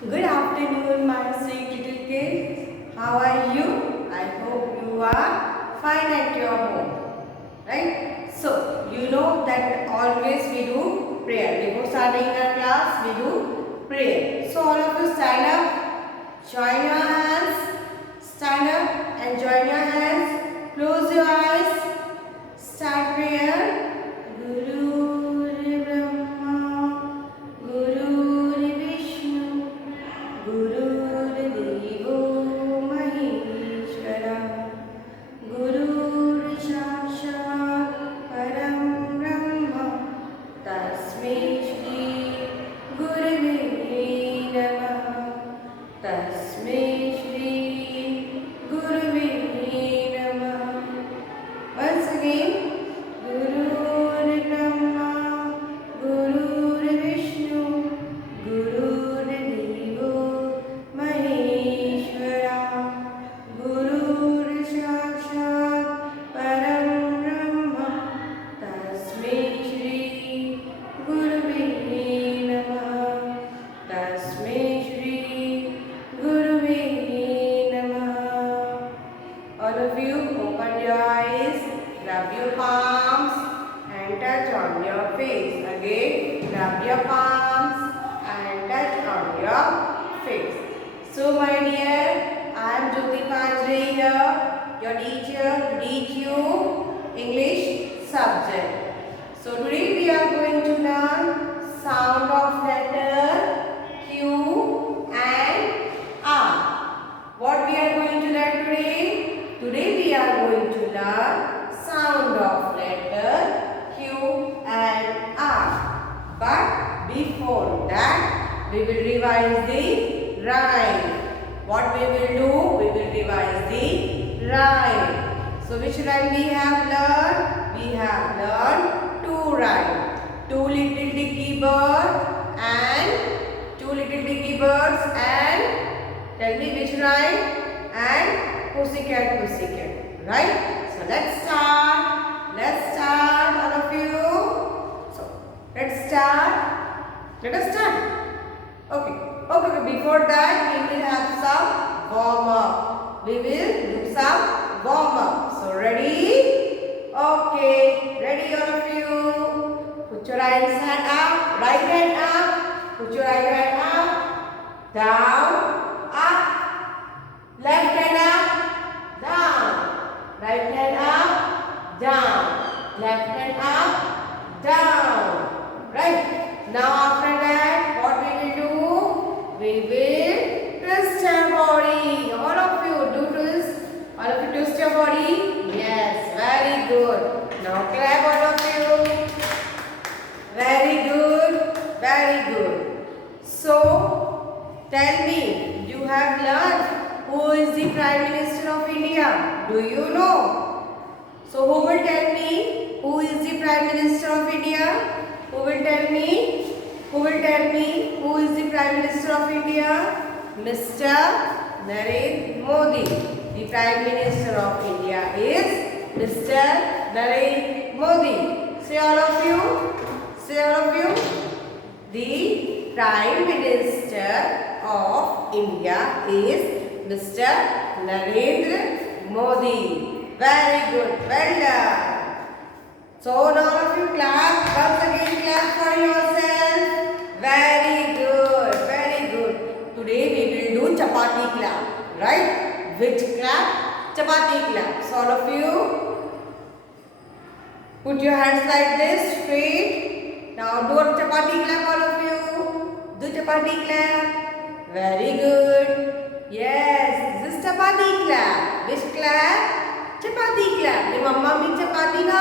Good afternoon, my sweet little kids. How are you? I hope you are fine at your home. Right? So, you know that always we do prayer. Before starting our class, we do prayer. So, all of you stand up, join your hands, stand up and join your hands. Close your eyes, start prayer. Guru Brahma, Guru Vishnu, Gurudevo Maheshwara, Guru Sakshat Param Brahma, Tasmai Shri Gurave Namah, Tasmai Shri Gurave Namah. Once again, Guru Brahma, Guru Vishnu, Guru Devo Maheshwara, Guru Sakshat Param Brahma, Tasmai Shri Gurave Namah, Tasmai Shri Gurave Namah. All of you open your eyes, rub your palms and touch on your face. Again, rub your palms and touch on your face. So my dear, I am Jyoti Panjri here, your teacher to teach you English subject. So today we are going to learn sound of letter Q and R. What we are going to learn today? Today we are going to learn sound of letter Q and R. But before that, we will revise the rhyme. What we will do? We will revise the rhyme. So which rhyme we have learned? We have learned two rhymes. Two little dicky birds and tell me which rhyme? And pussycat, pussycat, right? So let's start all of you. So let's start, let us start. Okay, before that we will have some warm up. We will do some warm up. So ready? Okay, ready all of you. Put your right hand up, put your right hand up, down, up. Left hand up, down. Right hand up, down. Left hand up, down. Right. Now after that, what we will do? We will twist our body. All of you do twist. All of you twist your body. Yes, very good. Now clap all of you. Very good. Very good. So, tell me, you have learned who is the Prime Minister of India? Do you know? So who will tell me who is the Prime Minister of India? Who will tell me? Who will tell me who is the Prime Minister of India? Mr. Narendra Modi. The Prime Minister of India is Mr. Narendra Modi. Say all of you. Say all of you. The Prime Minister of India is Mr. Narendra Modi. Very good. Well done. So now all of you clap. Once again clap for yourself. Very good. Very good. Today we will do chapati clap. Right? Which clap? Chapati clap. So all of you put your hands like this straight. Now do a chapati clap all of you. Do chapati clap. Very good. Yes, this is chapati clap. Which clap? Chapati clap. Your mama make chapati na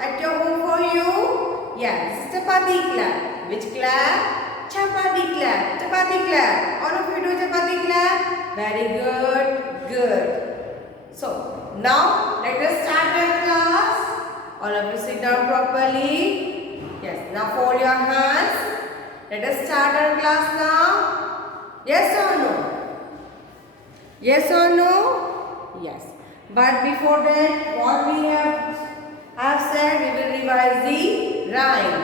at your home for you? Yes, this is chapati clap. Which clap? Chapati clap. Chapati clap. All of you do chapati clap. Very good. Good. So, now let us start our class. All of you sit down properly. Yes, now fold your hands. Let us start our class now. Yes or no? Yes or no? Yes. But before that, what we have said, we will revise the rhyme.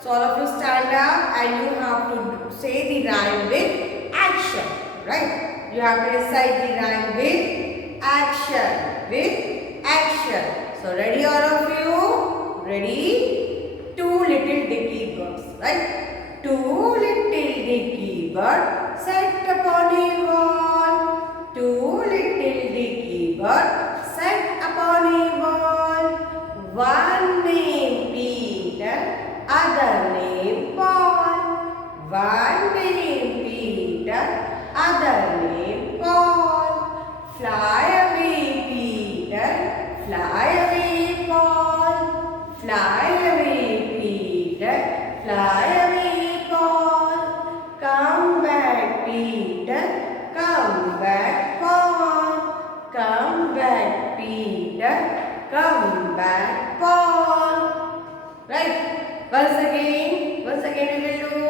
So all of you stand up and you have to say the rhyme with action. action. Right? You have to recite the rhyme with action. With action. So ready all of you? Ready? Two little dicky birds. Right? Two little dicky birds sat upon a wall. Two little dicky birds sat upon a wall. One named Peter, other named Paul. One named Peter, other named Paul. Fly away, Peter, fly away, Paul. Fly away, Peter, fly away, Paul. Come back, Peter, come back, Paul. Come back, Peter, come back, Paul. Right? Once again we will do.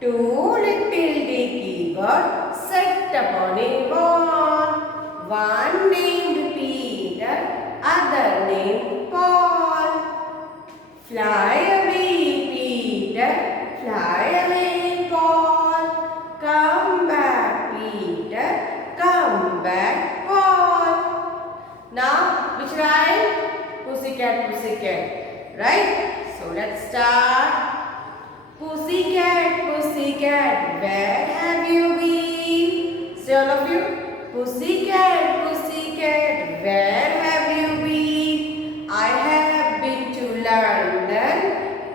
Two little dicky birds sat upon a wall. One named Peter, other named Paul. Fly away, Peter, fly away, Paul. Come back, Peter, come back, Paul. Now, which rhyme? Pussycat, pussycat. Right? So, let's start. Pussycat, pussycat, where have you been? Say all of you. Pussycat, pussycat, where have you been? I have been to London.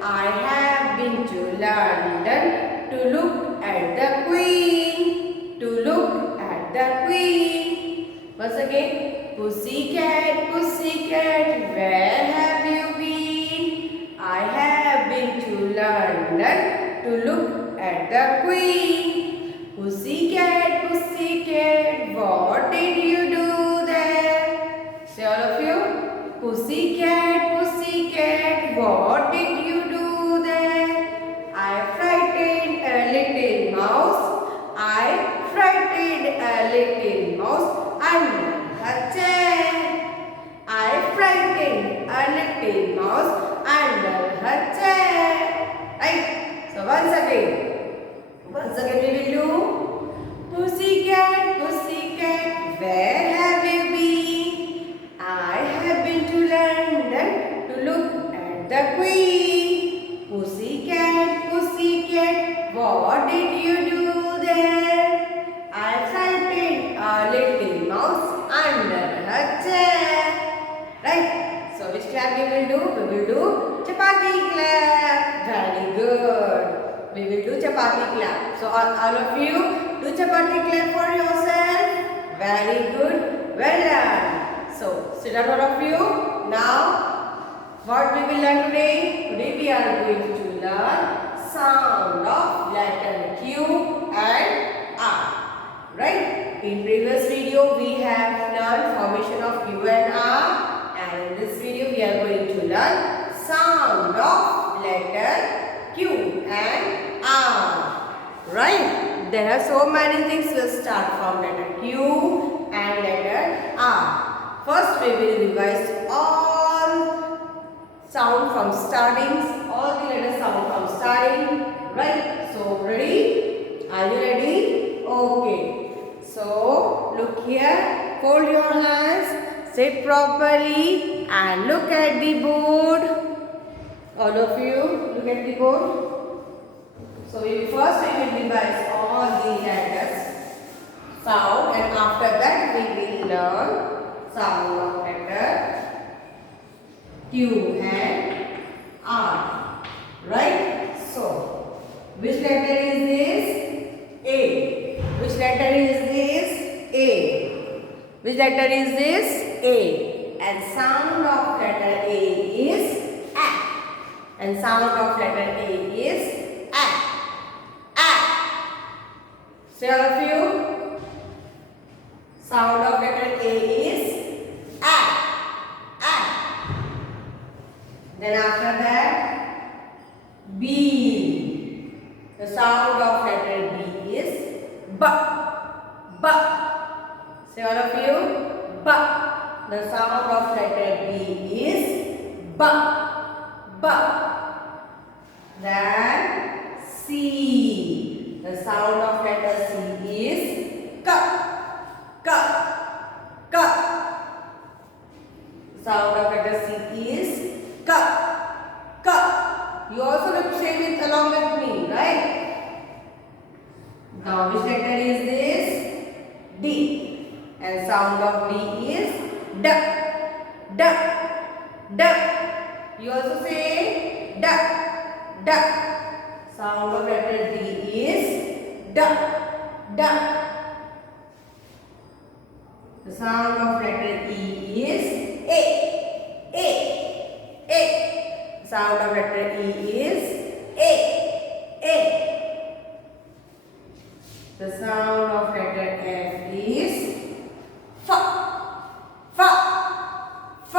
I have been to London to look at the Queen. To look at the Queen. Once again. Pussycat, pussycat, where have you been? I have been to London to look at the Queen. Pussycat, pussycat, what did you do there? Say all of you. Pussycat, pussycat, what did you do there? I frightened a little mouse. I frightened a little mouse under her chair. I frightened a little mouse under her chair. Right? So once again we will do. Pussycat, pussycat, where have you been? I have been to London to look at the Queen. Pussycat, pussycat, what did you do there? I frightened a little mouse under her chair. Right? So which clap we will do? We will do chapati clap. Very good. We will do chapati clap. So all of you do chapati clap for yourself. Very good. Well done. So sit down all of you. Now what we will learn today? Today we are going to learn sound of letter Q and R. Right? In previous video we have learned formation of Q and R, and in this video we are going to learn sound of letter Q and R. Right? There are so many things. We'll start from letter Q and letter R. First we will revise all sound from starting, all the letter sound from starting. Right? So ready? Are you ready? Okay. So look here, fold your hands, sit properly and look at the board. All of you, look at the board. So first we will revise all the letters sound, and after that we will learn sound of letter Q and R. Right? So which letter is this? A. Which letter is this? A. Which letter is this? A. And sound of letter A is A. And sound of letter A is A. A. Say all of you. Sound of letter A is A. A. Then after that, B. The sound of letter B is B. B. Say all of you. B. The sound of letter B is B. B. Then C. The sound of letter C is K. K. K. The sound of letter C is K. K. You also will say it along with me, right? Now which letter is this? D. And sound of D is D. D. D. You also say D. D. Sound of letter D is D. D. The sound of letter E is A. A. A. The sound of letter E is A. A. The sound of letter F is F. F. F.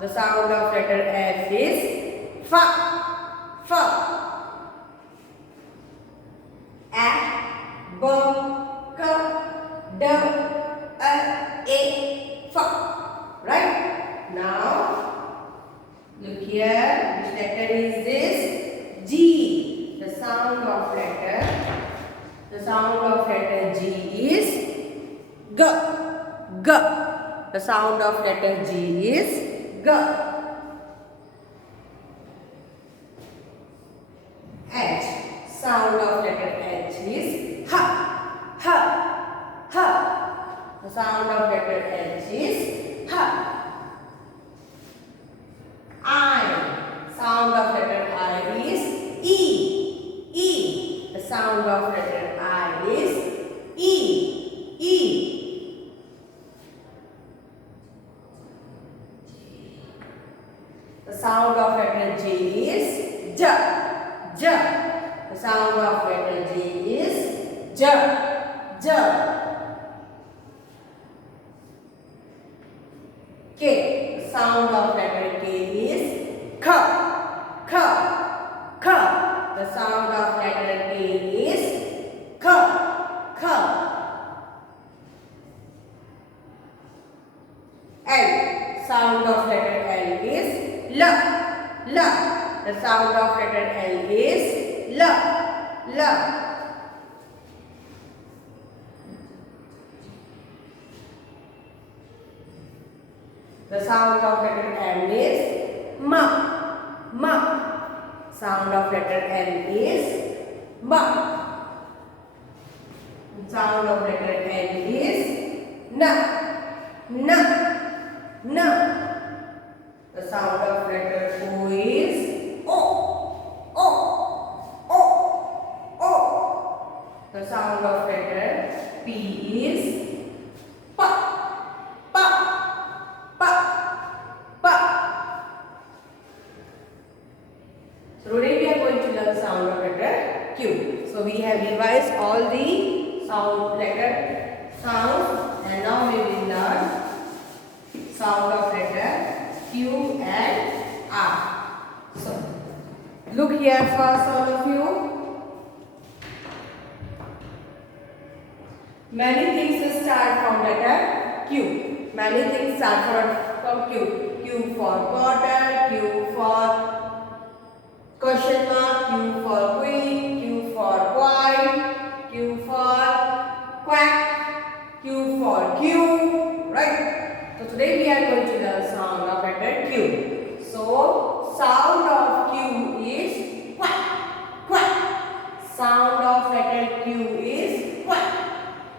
The sound of letter F is F. F. A, B, K, D, A, F. Right? Now, look here. Which letter is this? G. The sound of letter G is G. G. The sound of letter G is G. H. Sound of letter H is H. H. H. The sound of letter H is H. I. Sound of letter I is E. E. The sound of letter I is E. E. The sound of letter J is J. J. The sound of letter J is J. J. K. The sound of letter K is K. K. K. The sound of letter K is K. K. L. Sound of letter L is L. L. The sound of letter L is L. L. The sound of letter M is M. M. Sound of letter N is M. Sound of letter N is N. N. N. The sound of letter O is O. O. O. O. The sound of letter P is P. P. P. P. So today we are going to learn sound of letter Q. So we have revised all the sounds and now we will learn sound of letter Q and R. So look here first, all of you. Many things start from letter Q. Many things start from Q. Q for quarter, Q for question mark, Q for queen, Q for quite, Q for quack, Q for Q. Right? So today we are going to learn sound of letter Q. So sound of Q is quack, quack. Sound of letter Q is quack,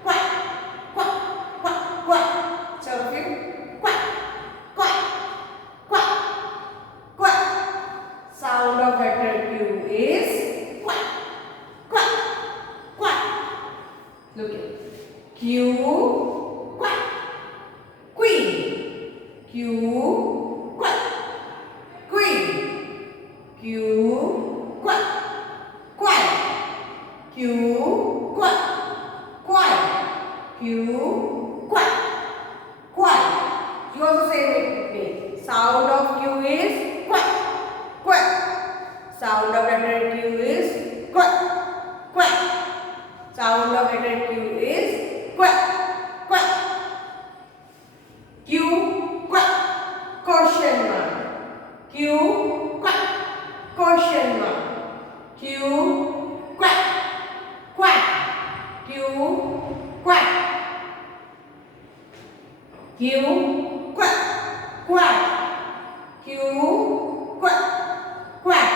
quack, quack, quack, quack. So okay, quack, quack, quack, quack. Sound of letter Q is quack, quack, quack. Look at Q, quack, queen, Q, quack, queen, Q, quack, quack, Q, quack, quack, Q, quack, quack. You also say it with me. Sound of Q is quack, quack. Sound of letter Q is quack, quack. Sound of letter Q is quack, quack. Q, quack, question mark. Q, quack, question mark. Q, quack, Q, quack, quack. Q, quack, quack.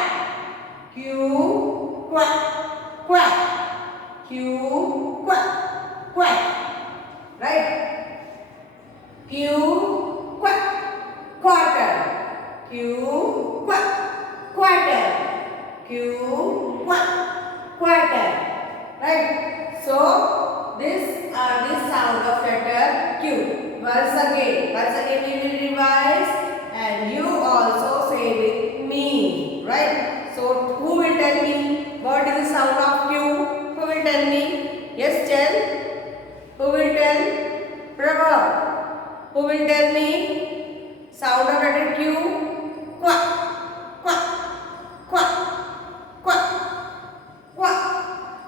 Q, quack, quack. Q, quack, quack. Right? Q, quack, quarter. Q, quack, quarter. Q, quack, quarter. Right? So, these are the sound of letter Q. Once again we will revise and you also say with me. Right? So, who will tell me what is the sound of Q? Who will tell me? Yes, tell. Who will tell? Prabha. Who will tell me sound of letter Q? Quack, quack, quack, quack, quack.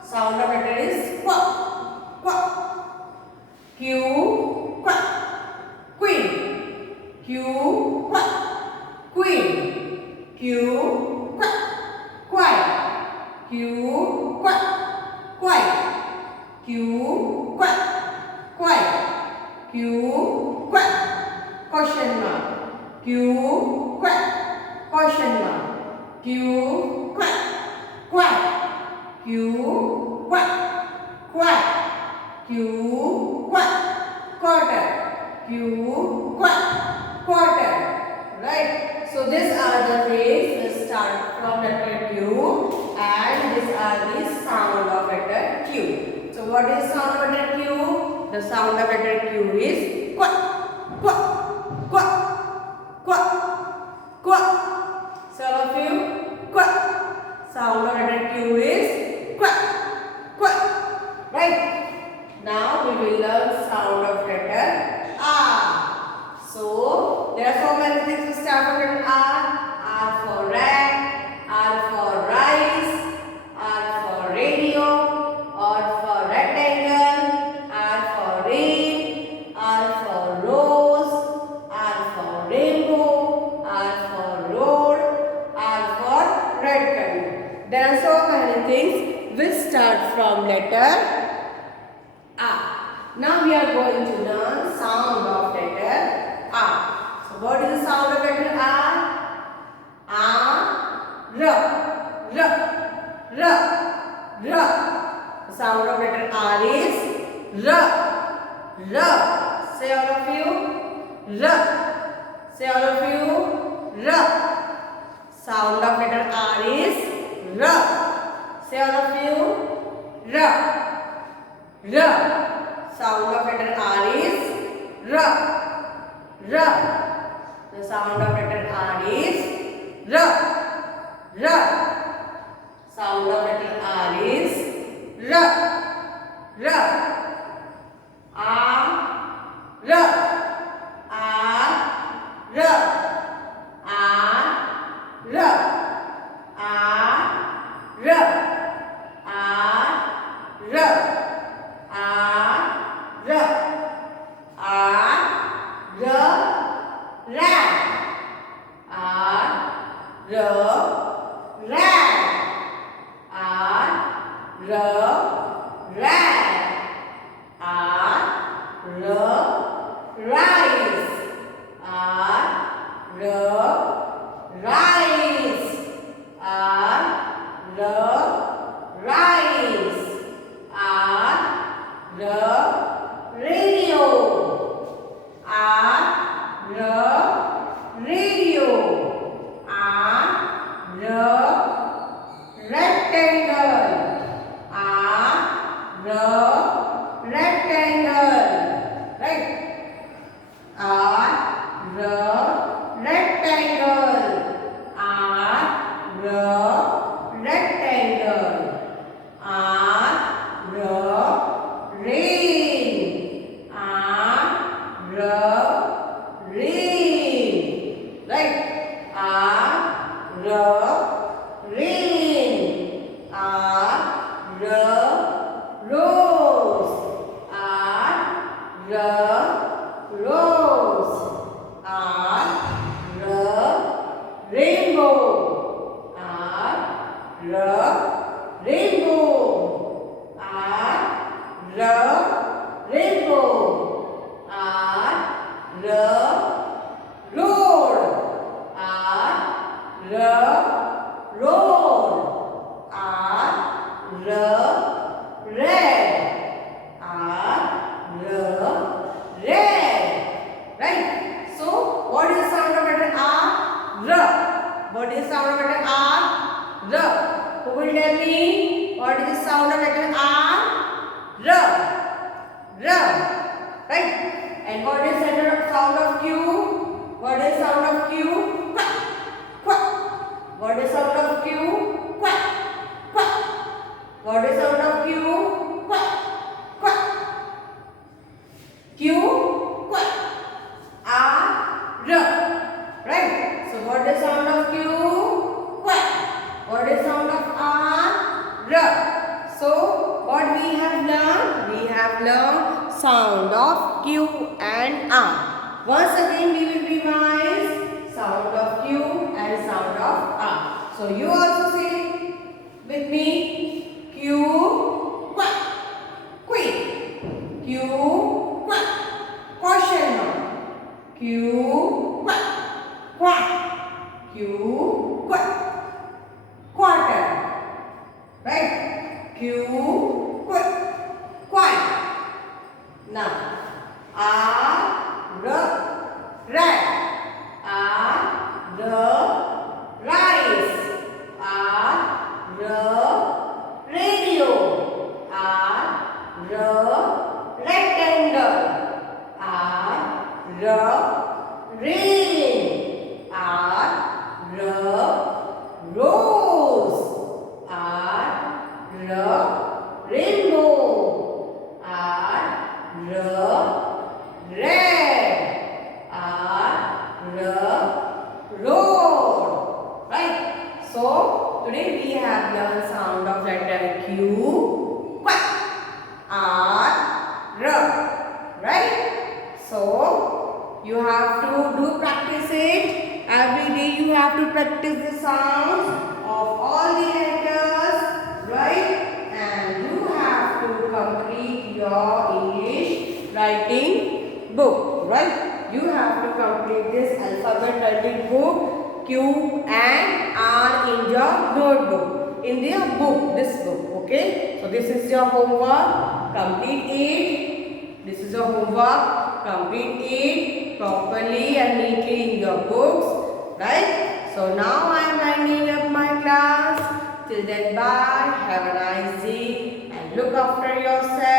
Sound of letter is quack, quack. Q, quack, queen. Q, quack, queen. Q, quack, quiet. Q, quack, quiet. Q, quack, quiet. Q, quack, question mark. Q, quack, question mark. Q, quack, quack. Q, quack, quack. Q, quack, quarter. Q, quack, quarter. Right? So these are the ways we start from letter Q and these are the sound of letter Q. So what is sound of letter Q? The sound of letter Q is quack, quack, quack, quack, quack. Some of you, quack. Sound of letter Q is quack, quack. Right? Now we will learn sound of letter R. So there are so many things to start with letter R. R for rat, R for rice, R for radio, R for rectangle, R for rain, R for rose, R for rainbow, R for road, R for red color. There are so many things which start from letter R. Now we are going to learn sound of letter R. So what is the sound of letter R? R, R, R, R, R. The sound of letter R is R, R. Say all of you, R. Say all of you, R. Sound of letter R is R. Say all of you, R, R. Sound of letter R is R, R. The sound of letter R is R, R. Sound of letter R is R, R. R, R, R, R, R, R, R, R, R. Who will tell me what is the sound of letter R? R. R. Right? And what is the sound of Q? What is sound of Q? Quack. Quack. What is sound of Q? Quack. Quack. What is sound of Q? Quack. Quack. Q. Quack. R. R. Right? So what is sound of Q? Quack. What is sound of R? R. So what we have learned? We have learned sound of Q and R. Once again we will revise sound of Q and sound of R. So you also say with me. Q, quack, queen. Q, quack, question mark. Q, quack, quack. Q, quack, quarter. Right? Q, quack, quiet. Now, R, R, red. R, R, rice. R, R, radio. R, R, rectangle. R, R, rain. R, R, rose. R, R, rainbow. R, R, red. R, R, road. Right? So today we have learned sound of letter Q, quack, R, R. Right? So you have to do practice it. Every day you have to practice the sounds of all the letters. Right? And you have to complete your English writing book. Right? You have to complete this alphabet writing book Q and R in your notebook, in their book, this book. Okay? So this is your homework. Complete it. This is your homework. Complete it properly and neatly in your books. Right? So now I am winding up my class. Till then, bye. Have a nice day and look after yourself.